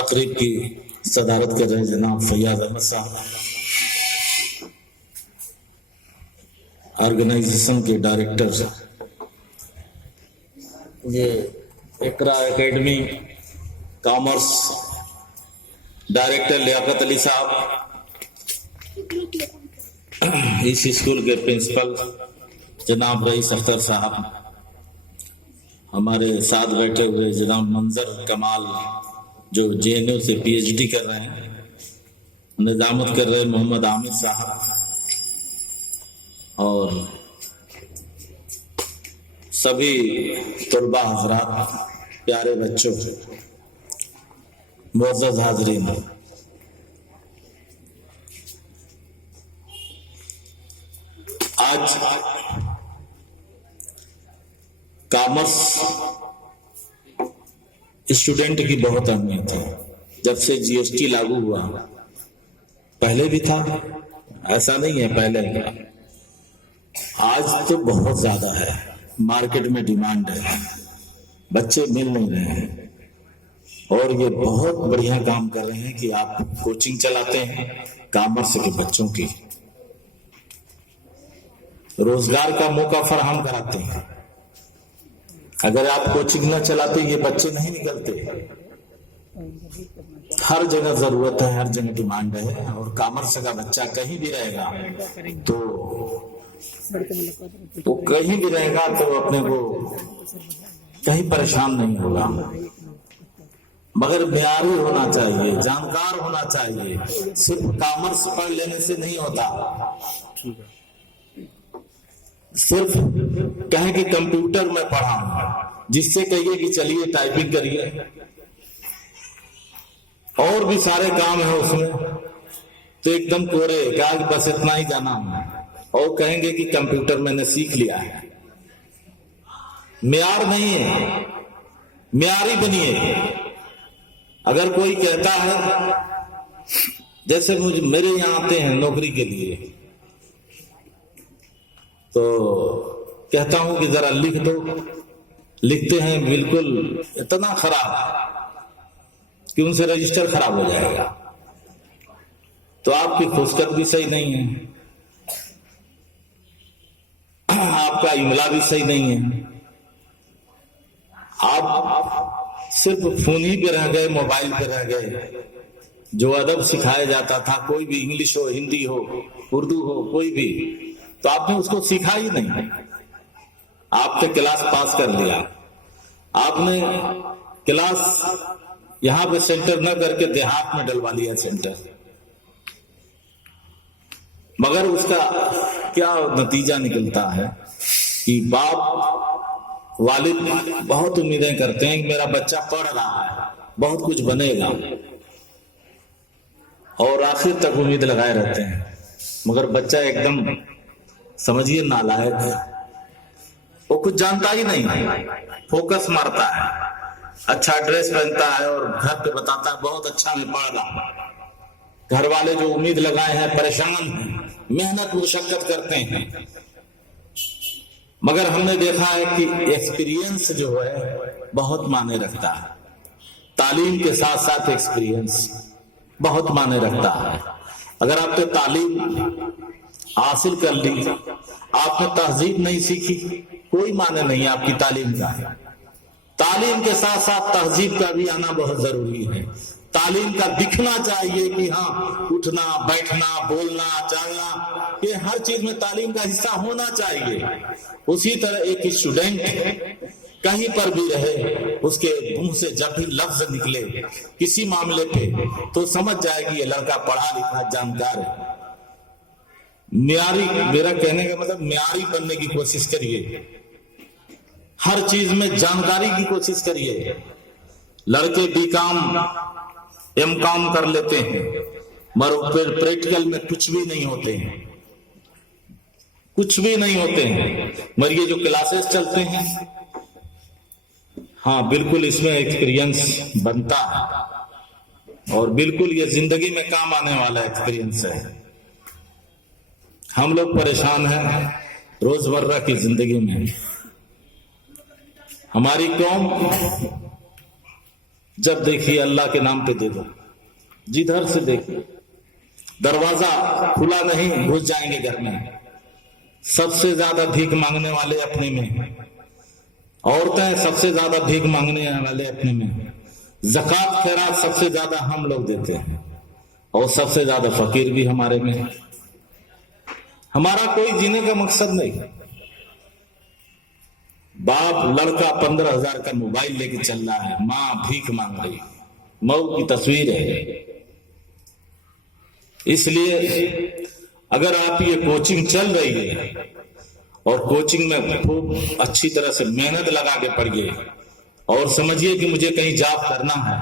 तकरीब की सदारत कर रहे हैं जनाब फैयाज अहमद साहब, ऑर्गेनाइजेशन के डायरेक्टर। ये Iqra academy commerce director Liaquat Ali साहब, इस स्कूल के प्रिंसिपल जनाब रईस अख्तर साहब, हमारे साथ बैठे हुए जनाब मंजर कमाल जो जेएनयू से पीएचडी कर रहे हैं, निजामत कर रहे मोहम्मद आमिर साहब, और सभी तलबा हजरात, प्यारे बच्चों, मुअज़्ज़ज़ हाज़रीन। आज कॉमर्स स्टूडेंट की बहुत अहमियत है। जब से जीएसटी लागू हुआ, पहले भी था, ऐसा नहीं है पहले था, आज तो बहुत ज्यादा है, मार्केट में डिमांड है, बच्चे मिल नहीं रहे हैं। और ये बहुत बढ़िया काम कर रहे हैं कि आप कोचिंग चलाते हैं कॉमर्स के बच्चों की, रोजगार का मौका फराहम कराते हैं। अगर आप कोचिंग न चलाते ये बच्चे नहीं निकलते। हर जगह जरूरत है, हर जगह डिमांड है, और कॉमर्स का बच्चा कहीं भी रहेगा तो वो कहीं भी रहेगा तो अपने को कहीं परेशान नहीं होगा। मगर म्यारी होना चाहिए, जानकार होना चाहिए। सिर्फ कॉमर्स पढ़ लेने से नहीं होता। सिर्फ कहें कि कंप्यूटर में पढ़ा हूं, जिससे कहिए कि चलिए टाइपिंग करिए, और भी सारे काम है उसमें, तो एकदम कोरे क्या बस इतना ही जाना है, और कहेंगे कि कंप्यूटर मैंने सीख लिया है। म्यार नहीं है, म्यारी बनिए। अगर कोई कहता है, जैसे मुझे मेरे यहां आते हैं नौकरी के लिए, तो कहता हूं कि जरा लिख दो, लिखते हैं बिल्कुल इतना खराब कि उनसे रजिस्टर खराब हो जाएगा। तो आपकी खुशखत भी सही नहीं है, आपका इमला भी सही नहीं है, आप सिर्फ फोन ही पे रह गए, मोबाइल पे रह गए। जो अदब सिखाया जाता था, कोई भी, इंग्लिश हो, हिंदी हो, उर्दू हो, कोई भी, तो आपने उसको सीखा ही नहीं। आपने क्लास पास कर लिया, आपने क्लास यहां पे सेंटर न करके देहात में डलवा लिया सेंटर। मगर उसका क्या नतीजा निकलता है कि बाप वालिद बहुत उम्मीदें करते हैं कि मेरा बच्चा पढ़ रहा है, बहुत कुछ बनेगा, और आखिर तक उम्मीद लगाए रहते हैं। मगर बच्चा एकदम समझिए नालायक है, वो कुछ जानता ही नहीं, फोकस मारता है, अच्छा ड्रेस पहनता है और घर पे बताता है बहुत अच्छा मैं पढ़ रहा। घर वाले जो उम्मीद लगाए हैं परेशान हैं, मेहनत मुशक्कत करते हैं। मगर हमने देखा है कि एक्सपीरियंस जो है बहुत मायने रखता है। तालीम के साथ साथ एक्सपीरियंस बहुत मायने रखता है। अगर आपने तालीम हासिल कर ली, आपने तहजीब नहीं सीखी, कोई माने नहीं आपकी तालीम का है। तालीम के साथ साथ तहजीब का भी आना बहुत जरूरी है। तालीम का दिखना चाहिए कि हाँ, उठना, बैठना, बोलना, चलना, ये हर चीज में तालीम का हिस्सा होना चाहिए। उसी तरह एक स्टूडेंट कहीं पर भी रहे, उसके मुंह से जब भी लफ्ज निकले किसी मामले पे, तो समझ जाएगी ये लड़का पढ़ा लिखा जानकार है। म्यारी, मेरा कहने का मतलब म्यारी बनने की कोशिश करिए, हर चीज में जानकारी की कोशिश करिए। लड़के बीकॉम एमकॉम कर लेते हैं, मगर फिर प्रैक्टिकल में कुछ भी नहीं होते हैं, कुछ भी नहीं होते हैं। मगर ये जो क्लासेस चलते हैं, हाँ बिल्कुल इसमें एक्सपीरियंस बनता है, और बिल्कुल ये जिंदगी में काम आने वाला एक्सपीरियंस है। हम लोग परेशान हैं रोजमर्रा की जिंदगी में। हमारी कौम जब देखिए अल्लाह के नाम पे दे दो, जिधर से देखिए दरवाजा खुला नहीं, घुस जाएंगे घर में। सबसे ज्यादा भीख मांगने वाले अपने में, औरतें सबसे ज्यादा भीख मांगने वाले अपने में, ज़कात खैरात सबसे ज्यादा हम लोग देते हैं, और सबसे ज्यादा फकीर भी हमारे में है। हमारा कोई जीने का मकसद नहीं। बाप लड़का 15,000 का मोबाइल लेके चल रहा है, माँ भीख मांग रही, मऊ की तस्वीर है। इसलिए अगर आप ये कोचिंग चल रही है और कोचिंग में खूब अच्छी तरह से मेहनत लगा के पढ़िए और समझिए कि मुझे कहीं जॉब करना है,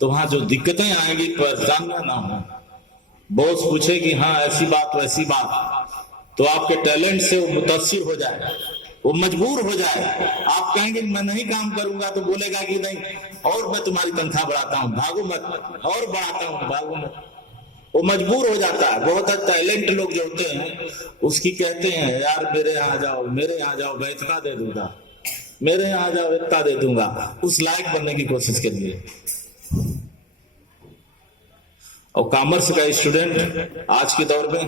तो वहां जो दिक्कतें आएंगी परेशान ना हो। बॉस पूछे कि हाँ ऐसी बात वैसी बात, तो आपके टैलेंट से वो मुतासिर हो जाए, वो मजबूर हो जाए। आप कहेंगे मैं नहीं काम करूंगा तो बोलेगा कि नहीं और मैं तुम्हारी तनख्वाह बढ़ाता हूं, भागो मत, और बढ़ाता हूं, भागो मत। वो मजबूर हो जाता है। बहुत टैलेंट लोग जो होते हैं उसकी कहते हैं यार मेरे यहाँ जाओ, मेरे यहाँ जाओ, मैं इतना दे दूंगा, मेरे यहाँ जाओ इतना दे दूंगा। उस लायक बनने की कोशिश करिए। और कॉमर्स का स्टूडेंट आज के दौर में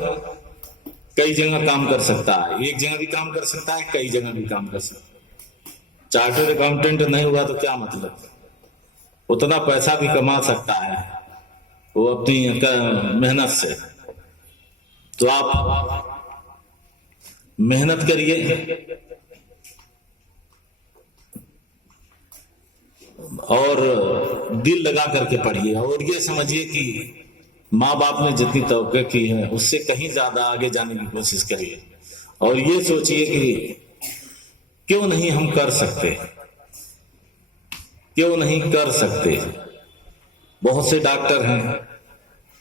कई जगह काम कर सकता है, एक जगह भी काम कर सकता है, कई जगह भी काम कर सकता है। चार्टर्ड अकाउंटेंट नहीं हुआ तो क्या मतलब, उतना पैसा भी कमा सकता है वो अपनी मेहनत से। तो आप मेहनत करिए और दिल लगा करके पढ़िए, और ये समझिए कि माँ बाप ने जितनी तवक्को की है उससे कहीं ज्यादा आगे जाने की कोशिश करिए। और ये सोचिए कि क्यों नहीं हम कर सकते, क्यों नहीं कर सकते। बहुत से डॉक्टर हैं,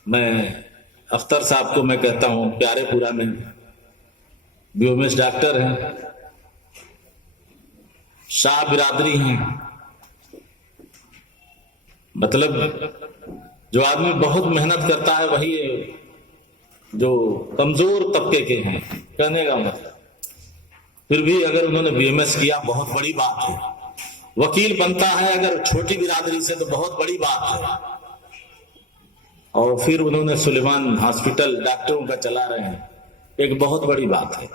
मैं अख्तर साहब को मैं कहता हूं, प्यारेपुरा में बीओएमएस डॉक्टर हैं, शाह बिरादरी हैं। मतलब जो आदमी बहुत मेहनत करता है वही जो कमजोर तबके के हैं, कहने का मतलब। फिर भी अगर उन्होंने बीएमएस किया बहुत बड़ी बात है। वकील बनता है अगर छोटी बिरादरी से तो बहुत बड़ी बात है। और फिर उन्होंने सुलेमान हॉस्पिटल डॉक्टरों का चला रहे हैं, एक बहुत बड़ी बात है।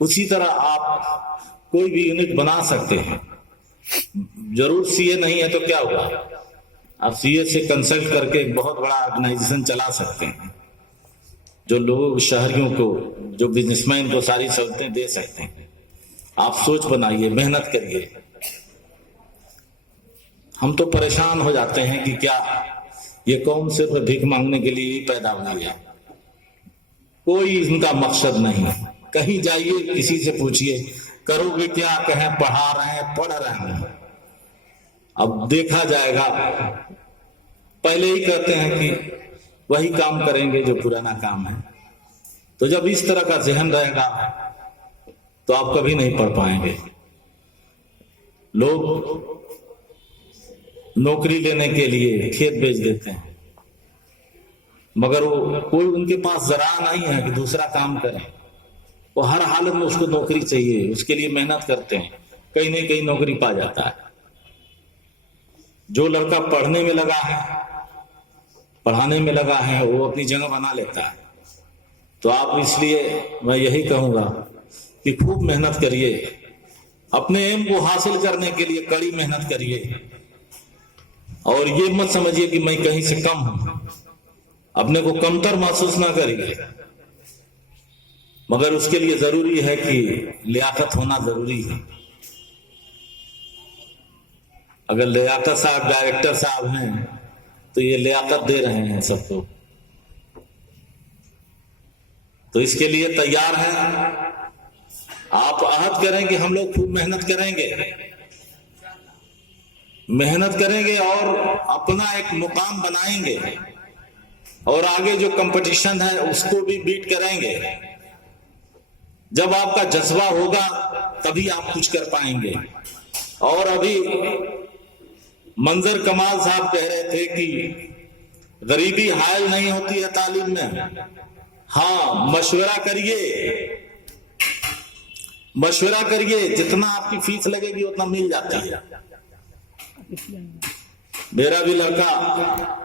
उसी तरह आप कोई भी यूनिट बना सकते हैं। जरूर सीए नहीं है तो क्या हुआ, आप सीए से कंसल्ट करके एक बहुत बड़ा ऑर्गेनाइजेशन चला सकते हैं, जो लोग शहरियों को, जो बिजनेसमैन को सारी सहूलतें दे सकते हैं। आप सोच बनाइए, मेहनत करिए। हम तो परेशान हो जाते हैं कि क्या ये कौम सिर्फ भीख मांगने के लिए ही पैदा हुई है, कोई इनका मकसद नहीं। कहीं जाइए किसी से पूछिए करोगे क्या, कहें पढ़ा रहे हैं, पढ़ रहे हैं। अब देखा जाएगा, पहले ही कहते हैं कि वही काम करेंगे जो पुराना काम है। तो जब इस तरह का जहन रहेगा तो आप कभी नहीं पढ़ पाएंगे। लोग नौकरी लेने के लिए खेत बेच देते हैं, मगर वो कोई उनके पास जरा नहीं है कि दूसरा काम करें। वो हर हालत में उसको नौकरी चाहिए, उसके लिए मेहनत करते हैं, कहीं नहीं कहीं नौकरी पा जाता है। जो लड़का पढ़ने में लगा है, पढ़ाने में लगा है, वो अपनी जगह बना लेता है। तो आप, इसलिए मैं यही कहूंगा कि खूब मेहनत करिए, अपने एम को हासिल करने के लिए कड़ी मेहनत करिए। और ये मत समझिए कि मैं कहीं से कम हूं, अपने को कमतर महसूस ना करिए। मगर उसके लिए जरूरी है कि लियाकत होना जरूरी है। अगर लियाकत साहब डायरेक्टर साहब हैं तो ये लियाकत दे रहे हैं सबको, तो इसके लिए तैयार हैं। आप अहद करें कि हम लोग खूब मेहनत करेंगे, मेहनत करेंगे और अपना एक मुकाम बनाएंगे, और आगे जो कंपटीशन है उसको भी बीट करेंगे। जब आपका जज्बा होगा तभी आप कुछ कर पाएंगे। और अभी मंजर कमाल साहब कह रहे थे कि गरीबी हायल नहीं होती है तालीम में। हाँ, मशवरा करिए, मशवरा करिए, जितना आपकी फीस लगेगी उतना मिल जाती है। मेरा भी लड़का